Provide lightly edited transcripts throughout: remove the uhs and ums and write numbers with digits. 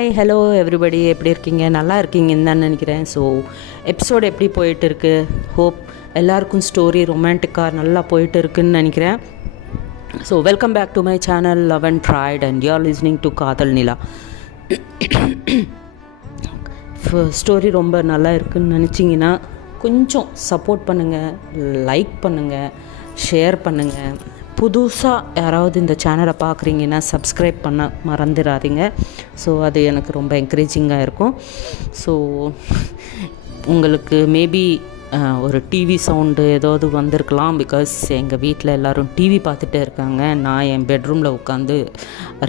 Hi hello everybody, எப்படி இருக்கீங்க? நல்லா இருக்கீங்கன்னு தான் நினைக்கிறேன். ஸோ எபிசோடு எப்படி போயிட்டு இருக்கு? ஹோப் எல்லாருக்கும் ஸ்டோரி ரொமான்டிக்காக நல்லா போயிட்டு இருக்குன்னு நினைக்கிறேன். So welcome back to my channel love and pride and you are listening to Kadhal Nila. Story ரொம்ப நல்லா இருக்குன்னு நினச்சிங்கன்னா கொஞ்சம் சப்போர்ட் பண்ணுங்கள், லைக் பண்ணுங்கள், ஷேர் பண்ணுங்கள். புதுசாக யாராவது இந்த சேனலை பார்க்குறீங்கன்னா சப்ஸ்கிரைப் பண்ண மறந்துடாதீங்க. ஸோ அது எனக்கு ரொம்ப என்கரேஜிங்காக இருக்கும். ஸோ உங்களுக்கு மேபி ஒரு டிவி சவுண்டு ஏதாவது வந்திருக்கலாம். பிகாஸ் எங்கள் வீட்டில் எல்லோரும் டிவி பார்த்துட்டே இருக்காங்க. நான் என் பெட்ரூமில் உட்காந்து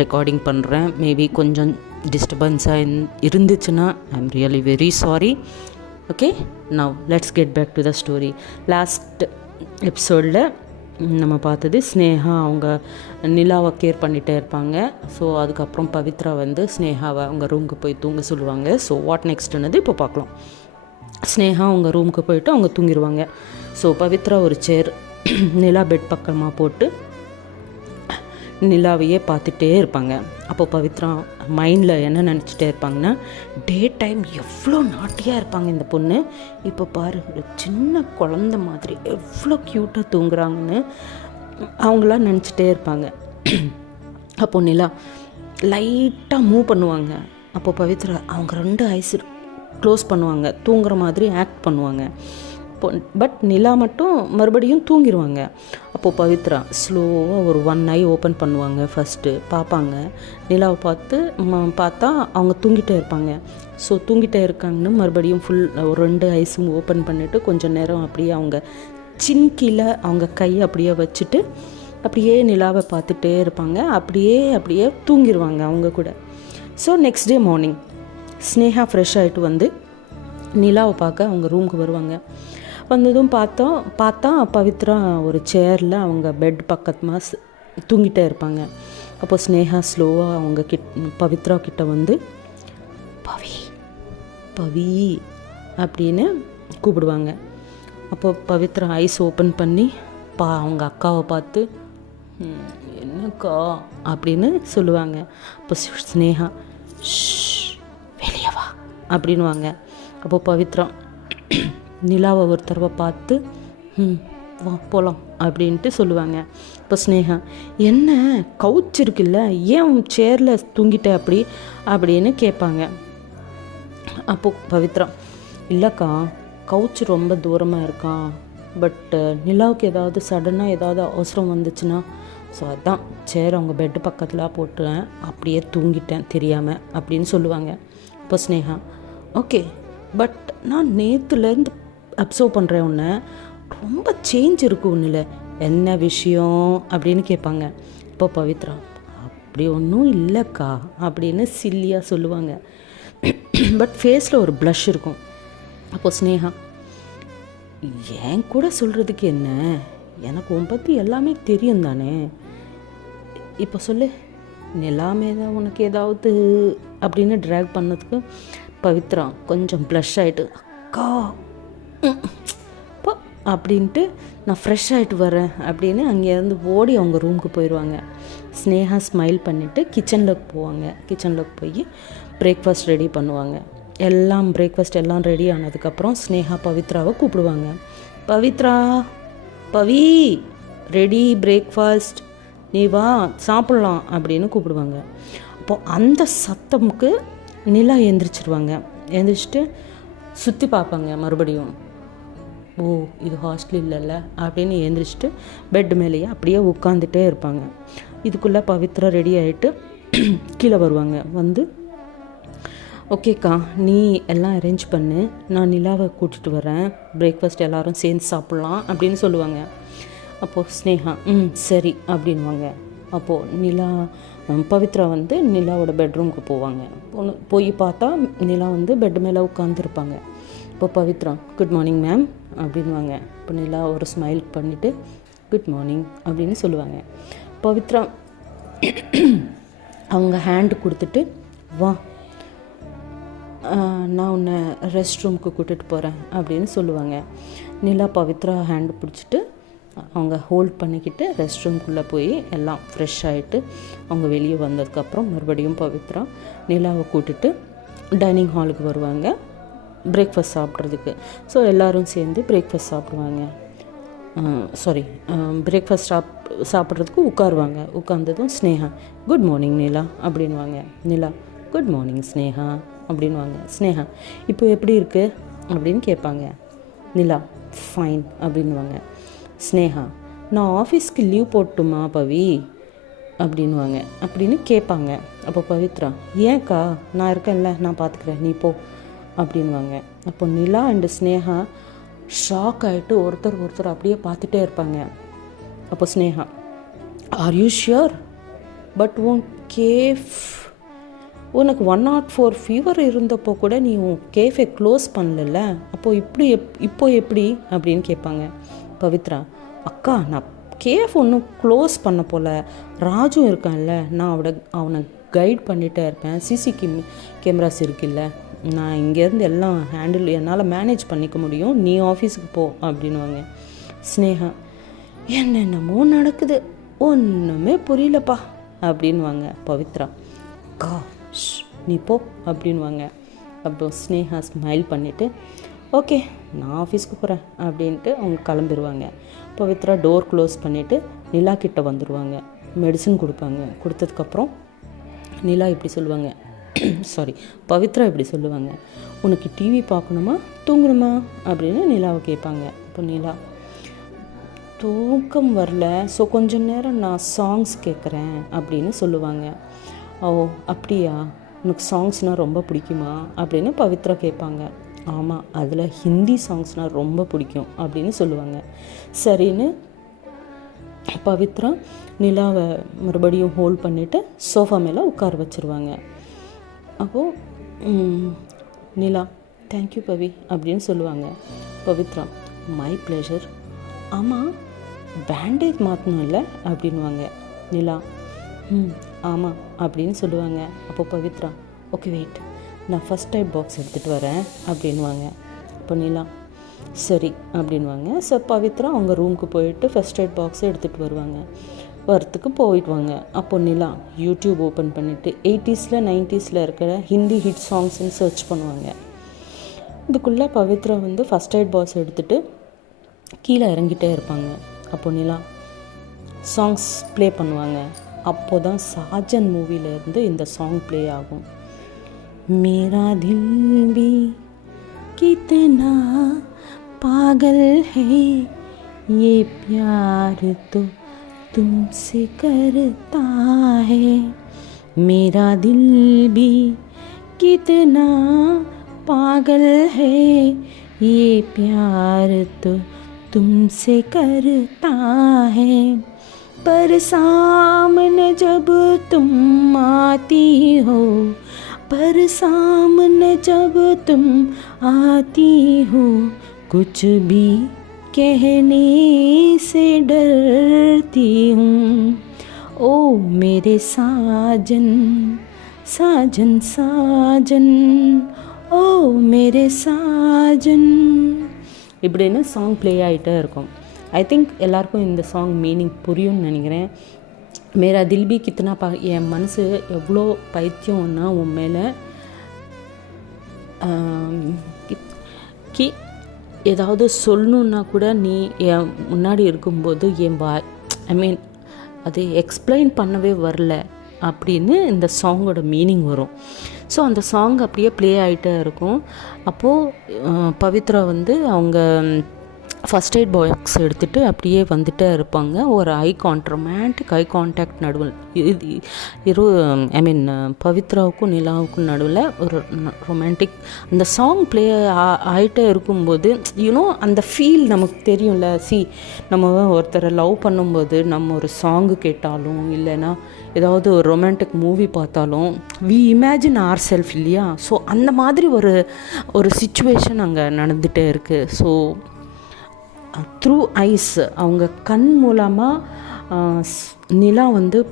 ரெக்கார்டிங் பண்ணுறேன். மேபி கொஞ்சம் டிஸ்டர்பன்ஸாக இருந்துச்சுன்னா I am really very sorry. Okay, now let's get back to the story. Last எபிசோடில் நம்ம பார்த்தது ஸ்னேகா அவங்க நிலாவை கேர் பண்ணிகிட்டே இருப்பாங்க. ஸோ அதுக்கப்புறம் பவித்ரா வந்து ஸ்னேகாவை அவங்க ரூமுக்கு போய் தூங்க சொல்லுவாங்க. ஸோ வாட் நெக்ஸ்ட்னது இப்போ பார்க்கலாம். ஸ்னேகா அவங்க ரூமுக்கு போயிட்டு அவங்க தூங்கிடுவாங்க. ஸோ பவித்ரா ஒரு சேர் நிலா பெட் பக்கமாக போட்டு நிலாவையே பார்த்துட்டே இருப்பாங்க. அப்போ பவித்ரா மைண்டில் என்ன நினச்சிட்டே இருப்பாங்கன்னா, டே டைம் எவ்வளோ நாட்டியாக இருப்பாங்க இந்த பொண்ணு, இப்போ பாரு ஒரு சின்ன குழந்த மாதிரி எவ்வளோ க்யூட்டாக தூங்குறாங்கன்னு அவங்களாம் நினச்சிட்டே இருப்பாங்க. அப்போ நிலா லைட்டாக மூவ் பண்ணுவாங்க. அப்போ பவித்ரா அவங்க 2 ஐஸ் க்ளோஸ் பண்ணுவாங்க, தூங்குற மாதிரி ஆக்ட் பண்ணுவாங்க. பட் நிலா மட்டும் மறுபடியும் தூங்கிடுவாங்க. அப்போது பவித்ரா ஸ்லோவாக ஒரு 1 ஐ ஓப்பன் பண்ணுவாங்க. ஃபஸ்ட்டு பார்ப்பாங்க, நிலாவை பார்த்தா அவங்க தூங்கிட்டே இருப்பாங்க. ஸோ தூங்கிட்டே இருக்காங்கன்னு மறுபடியும் ஃபுல் ஒரு 2 ஐஸும் ஓப்பன் பண்ணிவிட்டு கொஞ்சம் நேரம் அப்படியே அவங்க சின்கீழே அவங்க கையை அப்படியே வச்சுட்டு அப்படியே நிலாவை பார்த்துட்டே இருப்பாங்க. அப்படியே தூங்கிடுவாங்க அவங்க கூட. So next day morning Sneha fresh ஆகிட்டு வந்து நிலாவை பார்க்க அவங்க ரூமுக்கு வருவாங்க. வந்ததும் பார்த்தா பவித்ரா ஒரு சேரில் அவங்க பெட் பக்கமாக தூங்கிட்டே இருப்பாங்க. அப்போ ஸ்னேகா ஸ்லோவாக அவங்க பவித்ரா கிட்ட வந்து பவி அப்படின்னு கூப்பிடுவாங்க. அப்போ பவித்ரா ஐஸ் ஓப்பன் பண்ணி அவங்க அக்காவை பார்த்து என்னக்கா அப்படின்னு சொல்லுவாங்க. அப்போ ஸ்னேகா வெளியே வா அப்படின்வாங்க. அப்போ பவித்ரா நிலாவை ஒரு தடவை பார்த்து வா போகலாம் அப்படின்ட்டு சொல்லுவாங்க. இப்போ ஸ்னேகா என்ன கவுச் இருக்குல்ல, ஏன் சேரில் தூங்கிட்ட அப்படின்னு கேட்பாங்க. அப்போது பவித்ரா இல்லைக்கா, கவுச் ரொம்ப தூரமாக இருக்கா, பட் நிலாவுக்கு ஏதாவது சடனாக ஏதாவது அவசரம் வந்துச்சுன்னா, ஸோ அதான் சேர் அவங்க பெட்டு பக்கத்தில் போட்டுறேன், அப்படியே தூங்கிட்டேன் தெரியாமல் அப்படின்னு சொல்லுவாங்க. இப்போ ஸ்னேகா ஓகே, பட் நான் நேற்றுலேருந்து அப்சர்வ் பண்ணுறேன், உன்னை ரொம்ப சேஞ்ச் இருக்கு ஒன்றில், என்ன விஷயம் அப்படின்னு கேட்பாங்க. இப்போ பவித்ரா அப்படி ஒன்றும் இல்லைக்கா அப்படின்னு சில்லியாக சொல்லுவாங்க. பட் ஃபேஸில் ஒரு ப்ளஷ் இருக்கும். அப்போது ஸ்னேகா ஏன் கூட சொல்கிறதுக்கு என்ன, எனக்கு உன் பற்றி எல்லாமே தெரியும் தானே, இப்போ சொல்லு எல்லாமே தான் உனக்கு ஏதாவது அப்படின்னு ட்ராக் பண்ணதுக்கு பவித்ரா கொஞ்சம் ப்ளஷ் ஆகிட்டு அக்கா போ அப்படின்ட்டு நான் ஃப்ரெஷ் ஆகிட்டு வரேன் அப்படின்னு அங்கேருந்து ஓடி அவங்க ரூமுக்கு போயிடுவாங்க. ஸ்னேகா ஸ்மைல் பண்ணிவிட்டு கிச்சனில் போவாங்க. கிச்சனில் போய் பிரேக்ஃபாஸ்ட் ரெடி பண்ணுவாங்க. பிரேக்ஃபாஸ்ட் எல்லாம் ரெடி ஆனதுக்கப்புறம் ஸ்னேகா பவித்ராவை கூப்பிடுவாங்க. பவி ரெடி பிரேக்ஃபாஸ்ட், நீ வா சாப்பிட்லாம் அப்படின்னு கூப்பிடுவாங்க. அப்போது அந்த சத்தமுக்கு நிலா எழுந்திரிச்சிருவாங்க. எழுந்திரிச்சிட்டு சுற்றி பார்ப்பாங்க மறுபடியும். ஓ இது ஹாஸ்டல் இல்லைல்ல அப்படின்னு எழுந்திரிச்சிட்டு பெட் மேலேயே அப்படியே உட்காந்துட்டே இருப்பாங்க. இதுக்குள்ளே பவித்ரா ரெடி ஆகிட்டு கீழே வருவாங்க. வந்து ஓகேக்கா நீ எல்லாம் அரேஞ்ச் பண்ணு, நான் நிலாவை கூட்டிகிட்டு வரேன், பிரேக்ஃபாஸ்ட் எல்லோரும் சேர்ந்து சாப்பிட்லாம் அப்படின்னு சொல்லுவாங்க. அப்போது ஸ்னேகா சரி அப்படின்வாங்க. அப்போது பவித்ரா வந்து நிலாவோட பெட்ரூமுக்கு போவாங்க. போய் பார்த்தா நிலா வந்து பெட் மேலே உட்காந்துருப்பாங்க. இப்போ பவித்ரா குட் மார்னிங் மேம் அப்படின்வாங்க. இப்போ நிலா ஒரு ஸ்மைல் பண்ணிவிட்டு குட் மார்னிங் அப்படின்னு சொல்லுவாங்க. பவித்ரா அவங்க ஹேண்டு கொடுத்துட்டு வா நான் உன்னை ரெஸ்ட் ரூமுக்கு கூட்டிகிட்டு போகிறேன் அப்படின்னு சொல்லுவாங்க. நிலா பவித்ரா ஹேண்டு பிடிச்சிட்டு அவங்க ஹோல்ட் பண்ணிக்கிட்டு ரெஸ்ட் ரூம்குள்ளே போய் எல்லாம் ஃப்ரெஷ் ஆகிட்டு அவங்க வெளியே வந்ததுக்கப்புறம் மறுபடியும் பவித்ரா நிலாவை கூட்டிட்டு டைனிங் ஹாலுக்கு வருவாங்க பிரேக்ஃபாஸ்ட் சாப்பிட்றதுக்கு. ஸோ எல்லோரும் சேர்ந்து பிரேக்ஃபாஸ்ட் சாப்பிடுவாங்க. பிரேக்ஃபாஸ்ட் சாப்பிட்றதுக்கு உட்காருவாங்க. உட்கார்ந்ததும் ஸ்னேகா குட் மார்னிங் நிலா அப்படின்வாங்க. நிலா குட் மார்னிங் ஸ்னேகா அப்படின்வாங்க. ஸ்னேகா இப்போ எப்படி இருக்குது அப்படின்னு கேட்பாங்க. நிலா ஃபைன் அப்படின்வாங்க. ஸ்னேகா நான் ஆஃபீஸ்க்கு லீவ் போட்டுமா பவி அப்படின்வாங்க. அப்படின்னு கேட்பாங்க. அப்போ பவித்ரா ஏன்க்கா நான் இருக்கேன்ல, நான் பார்த்துக்கிறேன், நீ போ அப்படின்வாங்க. அப்போ நிலா அண்டு ஸ்னேகா ஷாக் ஆகிட்டு ஒருத்தர் அப்படியே பார்த்துட்டே இருப்பாங்க. அப்போ Sneha are you sure? But உன் கேஃப் உனக்கு 104 ஃபீவர் இருந்தப்போ கூட நீ உன் கேஃபை க்ளோஸ் பண்ணல, அப்போது இப்போ எப்படி அப்படின்னு கேட்பாங்க. பவித்ரா அக்கா நான் கேஃப் ஒன்றும் க்ளோஸ் பண்ண போல், ராஜு இருக்கான்ல, நான் அவனை கைட் பண்ணிகிட்டே இருப்பேன், சிசி கேமராஸ் இருக்குல்ல, நான் இங்கேருந்து எல்லாம் என்னால் மேனேஜ் பண்ணிக்க முடியும், நீ ஆஃபீஸுக்கு போ அப்படின்வாங்க. ஸ்னேகா என்னென்னமோ நடக்குது, ஒன்றுமே புரியலப்பா அப்படின்வாங்க. பவித்ரா அக்கா நீ போ அப்படின்வாங்க. அப்போ ஸ்னேகா ஸ்மைல் பண்ணிவிட்டு ஓகே நான் ஆஃபீஸ்க்கு போகிறேன் அப்படின்ட்டு அவங்க கிளம்பிடுவாங்க. பவித்ரா டோர் க்ளோஸ் பண்ணிவிட்டு நிலா கிட்ட வந்துடுவாங்க. மெடிசன் கொடுப்பாங்க. கொடுத்ததுக்கப்புறம் நிலா இப்படி சொல்லுவாங்க, பவித்ரா இப்படி சொல்லுவாங்க, உனக்கு டிவி பார்க்கணுமா தூங்கணுமா அப்படின்னு நிலாவை கேட்பாங்க. இப்போ நிலா தூக்கம் வரல, ஸோ கொஞ்சம் நேரம் நான் சாங்ஸ் கேட்குறேன் அப்படின்னு சொல்லுவாங்க. ஓ அப்படியா, உனக்கு சாங்ஸ்னால் ரொம்ப பிடிக்குமா அப்படின்னு பவித்ரா கேட்பாங்க. ஆமாம், அதில் ஹிந்தி சாங்ஸ்னால் ரொம்ப பிடிக்கும் அப்படின்னு சொல்லுவாங்க. சரின்னு பவித்ரா நிலாவை மறுபடியும் ஹோல்ட் பண்ணிவிட்டு சோஃபா மேலே உட்கார வச்சுருவாங்க. அப்போது நிலா தேங்க்யூ பவி அப்படின்னு சொல்லுவாங்க. Pavithra my pleasure. ஆமாம் பேண்டேஜ் மாற்றணும் இல்லை அப்படின்வாங்க. நிலா ஆமாம் அப்படின்னு சொல்லுவாங்க. அப்போ பவித்ரா ஓகே வெயிட், நான் ஃபஸ்ட் எய்ட் பாக்ஸ் எடுத்துகிட்டு வரேன் அப்படின்வாங்க. அப்போ நிலா சரி அப்படின்வாங்க. ஸோ பவித்ரா அவங்க ரூமுக்கு போயிட்டு ஃபஸ்ட் எய்ட் பாக்ஸை எடுத்துகிட்டு வரத்துக்கு போயிடுவாங்க. அப்போ நிலா யூடியூப் ஓப்பன் பண்ணிவிட்டு 80s 90s இருக்கிற ஹிந்தி ஹிட் சாங்ஸ்ன்னு சர்ச் பண்ணுவாங்க. இதுக்குள்ளே பவித்ரா ஃபஸ்ட் எய்ட் பாக்ஸ் எடுத்துகிட்டு கீழே இறங்கிட்டே இருப்பாங்க. அப்போ நிலா சாங்ஸ் ப்ளே பண்ணுவாங்க. அப்போ தான் சாஜன் மூவிலேருந்து இந்த சாங் ப்ளே ஆகும். मेरा दिल भी कितना पागल है, ये प्यार तो तुमसे करता है, मेरा दिल भी कितना पागल है, ये प्यार तो तुमसे करता है, पर सामने जब तुम आती हो, पर सामने जब तुम आती हो, कुछ भी कहने से डरती हूँ, ओ मेरे साजन साजन साजन, ओ मेरे साजन இப்படின்னு சாங் ப்ளே ஆகிட்டே இருக்கும். ஐ திங்க் எல்லாருக்கும் இந்த சாங் மீனிங் புரியும்னு நினைக்கிறேன். மேரா தில் பி கித்தனா என் மனசு எவ்வளோ பைத்தியம்னா உன் மேலே ஏதாவது சொல்லணுன்னா கூட நீ என் முன்னாடி இருக்கும்போது அது எக்ஸ்பிளைன் பண்ணவே வரல அப்படின்னு இந்த சாங்கோட மீனிங் வரும். ஸோ அந்த சாங் அப்படியே ப்ளே ஆகிட்டே இருக்கும். அப்போது பவித்ரா அவங்க ஃபஸ்ட் எய்ட் பாக்ஸ் எடுத்துகிட்டு அப்படியே வந்துட்டே இருப்பாங்க. ஒரு ரொமான்டிக் ஐ கான்டாக்ட் நடுவில் பவித்ராவுக்கும் நிலாவுக்கும் நடுவில் ஒரு ரொமான்டிக் அந்த சாங் ப்ளே ஆகிட்டே இருக்கும்போது அந்த ஃபீல் நமக்கு தெரியும்ல. நம்ம ஒருத்தரை லவ் பண்ணும்போது நம்ம ஒரு சாங்கு கேட்டாலும் இல்லைன்னா ஏதாவது ஒரு ரொமான்டிக் மூவி பார்த்தாலும் வி இமேஜின் ஆர் செல்ஃப் இல்லையா. ஸோ அந்த மாதிரி ஒரு சிச்சுவேஷன் அங்கே நடந்துகிட்டே இருக்குது. ஸோ த்ரூ ஐஸ் அவங்க கண் மூலமாக நிலா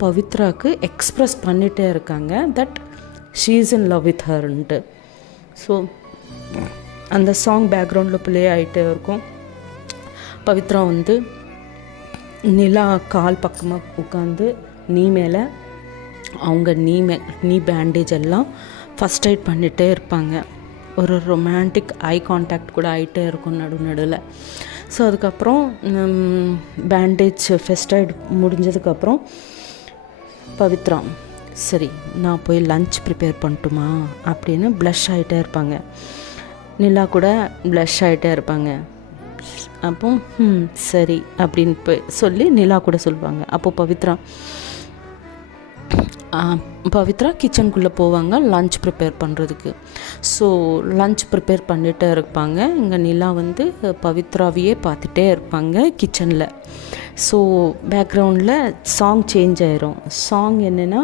பவித்ராவுக்கு எக்ஸ்ப்ரெஸ் பண்ணிகிட்டே இருக்காங்க that she is in love with ஹர்ன்ட்டு. ஸோ அந்த சாங் பேக்ரவுண்டில் ப்ளே ஆகிட்டே இருக்கும். பவித்ரா நிலா கால் பக்கமாக உட்காந்து நீ மேலே அவங்க நீ பேண்டேஜ் எல்லாம் ஃபஸ்ட் எய்ட் பண்ணிகிட்டே இருப்பாங்க. ஒரு ரொமான்டிக் ஐ கான்டாக்ட் கூட ஆகிட்டே இருக்கும் நடுவில். ஸோ அதுக்கப்புறம் பேண்டேஜ் ஃபஸ்ட் எய்ட் முடிஞ்சதுக்கப்புறம் பவித்ரா சரி நான் போய் லன்ச் ப்ரிப்பேர் பண்ணட்டுமா அப்படின்னு ப்ளஷ் ஆகிட்டே இருப்பாங்க. நிலா கூட ப்ளஷ் ஆகிட்டே இருப்பாங்க. அப்போ சரி அப்படின்னு போய் சொல்லி நிலா கூட சொல்லுவாங்க. அப்போது பவித்ரா கிச்சனுக்குள்ளே போவாங்க லன்ச் ப்ரிப்பேர் பண்ணுறதுக்கு. ஸோ லன்ச் ப்ரிப்பேர் பண்ணிகிட்டே இருப்பாங்க. இங்கே நிலா வந்து பவித்ராவையே பார்த்துட்டே இருப்பாங்க கிச்சனில். ஸோ பேக்ரவுண்டில் சாங் சேஞ்ச் ஆயிரும். சாங் என்னென்னா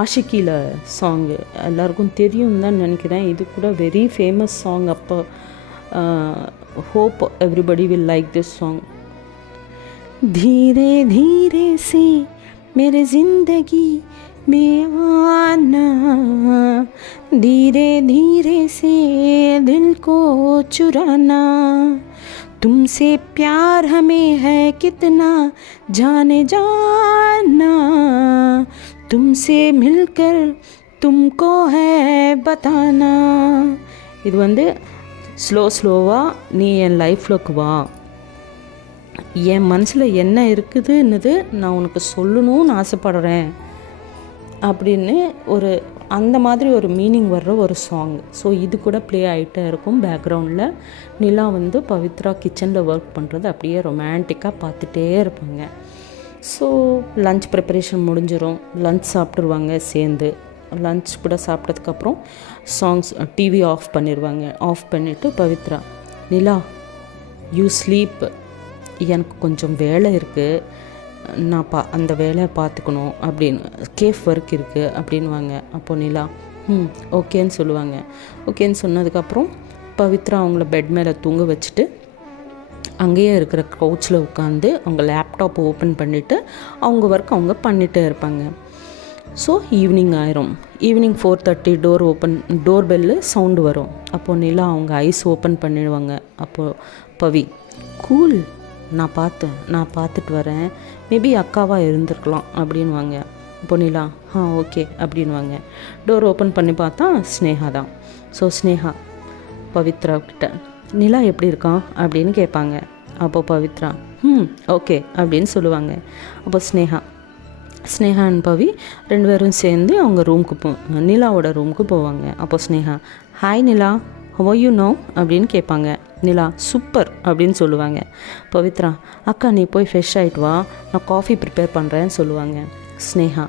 ஆஷிக்கியில் சாங்கு எல்லாருக்கும் தெரியும் தான் நினைக்கிறேன். இது கூட வெரி ஃபேமஸ் சாங். அப்போ hope everybody will like this song. धीरे धीरे से मेरे ज़िंदगी में आना, धीरे धीरे से दिल को चुराना, तुमसे प्यार हमें है कितना जाने जाना, तुमसे मिलकर तुमको है बताना. இது வந்து ஸ்லோவாக நீ என் லைஃப்லக்கு வா, என் மனசில் என்ன இருக்குதுன்னுது நான் உனக்கு சொல்லணும்னு ஆசைப்படுறேன் அப்படின்னு அந்த மாதிரி ஒரு மீனிங் வர்ற ஒரு சாங். ஸோ இது கூட ப்ளே ஆகிட்டே இருக்கும் பேக்ரவுண்டில். நிலா வந்து பவித்ரா கிச்சனில் ஒர்க் பண்ணுறது அப்படியே ரொமான்டிக்காக பார்த்துட்டே இருப்பாங்க. ஸோ லன்ச் ப்ரிப்பரேஷன் முடிஞ்சிடும். லன்ச் சாப்பிட்ருவாங்க சேர்ந்து. லன்ச் கூட சாப்பிட்டதுக்கப்புறம் சாங்ஸ் டிவி ஆஃப் பண்ணிடுவாங்க. ஆஃப் பண்ணிவிட்டு பவித்ரா நிலா யூ ஸ்லீப், எனக்கு கொஞ்சம் வேலை இருக்குது, நான் அந்த வேலையை பார்த்துக்கணும் அப்படின்னு, கேஃப் ஒர்க் இருக்குது அப்படின்வாங்க. அப்போது நிலா ஓகேன்னு சொல்லுவாங்க. ஓகேன்னு சொன்னதுக்கப்புறம் பவித்ரா அவங்கள பெட் மேலே தூங்க வச்சுட்டு அங்கேயே இருக்கிற கவுச்சில் உட்காந்து அவங்க லேப்டாப் ஓப்பன் பண்ணிவிட்டு அவங்க ஒர்க் அவங்க பண்ணிகிட்டே இருப்பாங்க. ஸோ ஈவினிங் ஆயிரும். ஈவினிங் 4:30 டோர் பெல்லு சவுண்டு வரும். அப்போது நிலா அவங்க ஐஸ் ஓப்பன் பண்ணிடுவாங்க. அப்போது பவி கூல், நான் பார்த்துட்டு வரேன், மேபி அக்காவாக இருந்திருக்கலாம் அப்படின்வாங்க. இப்போ நிலா ஓகே அப்படின்வாங்க. டோர் ஓப்பன் பண்ணி பார்த்தா ஸ்னேகா தான். ஸோ ஸ்னேகா பவித்ரா கிட்ட நிலா எப்படி இருக்கான் அப்படின்னு கேட்பாங்க. அப்போது பவித்ரா ஓகே அப்படின்னு சொல்லுவாங்க. அப்போ ஸ்னேகா அண்ட் பவி 2 பேரும் சேர்ந்து அவங்க ரூமுக்கு நிலாவோட ரூமுக்கு போவாங்க. அப்போ Sneha hi Nila, how you know அப்படின்னு கேட்பாங்க. நிலா சூப்பர் அப்படின்னு சொல்லுவாங்க. பவித்ரா அக்கா நீ போய் ஃப்ரெஷ் ஆகிட்டு வா, நான் காஃபி ப்ரிப்பேர் பண்ணுறேன்னு சொல்லுவாங்க. ஸ்னேகா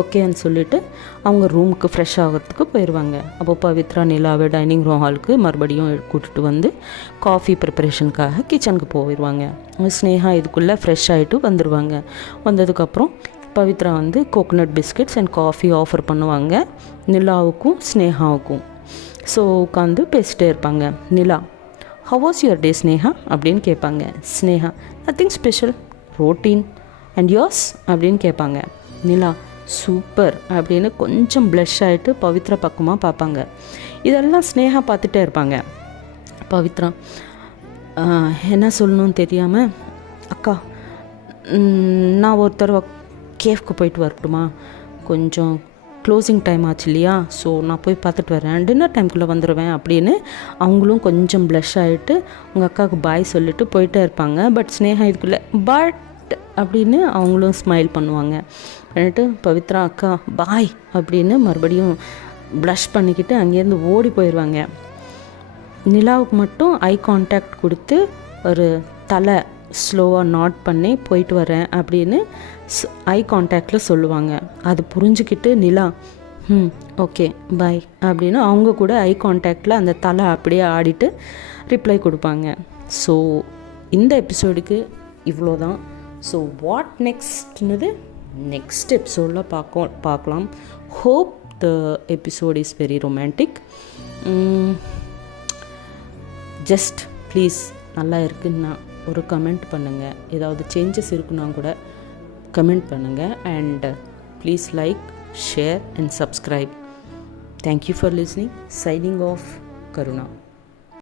ஓகேன்னு சொல்லிவிட்டு அவங்க ரூமுக்கு ஃப்ரெஷ் ஆகிறதுக்கு போயிடுவாங்க. அப்போ பவித்ரா நிலாவை டைனிங் ரூம் ஹாலுக்கு மறுபடியும் கூட்டிகிட்டு வந்து காஃபி ப்ரிப்பரேஷனுக்காக கிச்சனுக்கு போயிடுவாங்க. ஸ்னேகா இதுக்குள்ளே ஃப்ரெஷ் ஆகிட்டு வந்துடுவாங்க. வந்ததுக்கப்புறம் பவித்ரா வந்து coconut biscuits and coffee offer பண்ணுவாங்க நிலாவுக்கும் ஸ்னேகாவுக்கும். ஸோ உட்காந்து பேசிட்டே இருப்பாங்க. Nila how was your day Sneha அப்படின்னு கேட்பாங்க. Sneha nothing special, routine, and yours அப்படின்னு கேட்பாங்க. நிலா சூப்பர் அப்படின்னு கொஞ்சம் ப்ளஷ் ஆகிட்டு பவித்ரா பக்கமாக பார்ப்பாங்க. இதெல்லாம் ஸ்னேகா பார்த்துட்டே இருப்பாங்க. பவித்ரா என்ன சொல்லணும்னு தெரியாமல் அக்கா நான் ஒருத்தர் கேஃப்க்கு போயிட்டு வரட்டுமா, கொஞ்சம் க்ளோசிங் டைம் ஆச்சு இல்லையா, ஸோ நான் போய் பார்த்துட்டு வரேன், டின்னர் டைம்குள்ளே வந்துடுவேன் அப்படின்னு அவங்களும் கொஞ்சம் ப்ளஷ் ஆகிட்டு உங்கள் அக்காவுக்கு பாய் சொல்லிவிட்டு போயிட்டே இருப்பாங்க. பட் ஸ்னேகா இதுக்குள்ளே பட் அப்படின்னு அவங்களும் ஸ்மைல் பண்ணுவாங்க. பண்ணிட்டு பவித்ரா அக்கா பாய் அப்படின்னு மறுபடியும் ப்ளஷ் பண்ணிக்கிட்டு அங்கேருந்து ஓடி போயிடுவாங்க. நிலாவுக்கு மட்டும் ஐ கான்டாக்ட் கொடுத்து ஒரு தலை ஸ்லோவாக நாட் பண்ணி போயிட்டு வரேன் அப்படின்னு ஐ கான்டாக்டில் சொல்லுவாங்க. அது புரிஞ்சுக்கிட்டு நிலா ஓகே பாய் அப்படின்னு அவங்க கூட ஐ கான்டாக்டில் அந்த தலை அப்படியே ஆடிட்டு ரிப்ளை கொடுப்பாங்க. ஸோ இந்த எபிசோடுக்கு இவ்வளோ தான். ஸோ வாட் நெக்ஸ்ட்னுது நெக்ஸ்ட் எபிசோடில் பார்க்கலாம். Hope the episode is very romantic. Just please நல்லா இருக்குன்னா ஒரு கமெண்ட் பண்ணுங்கள். ஏதாவது சேஞ்சஸ் இருக்குன்னா கூட கமெண்ட் பண்ணுங்கள். And please like, share and subscribe. Thank you for listening. Signing off, Karuna.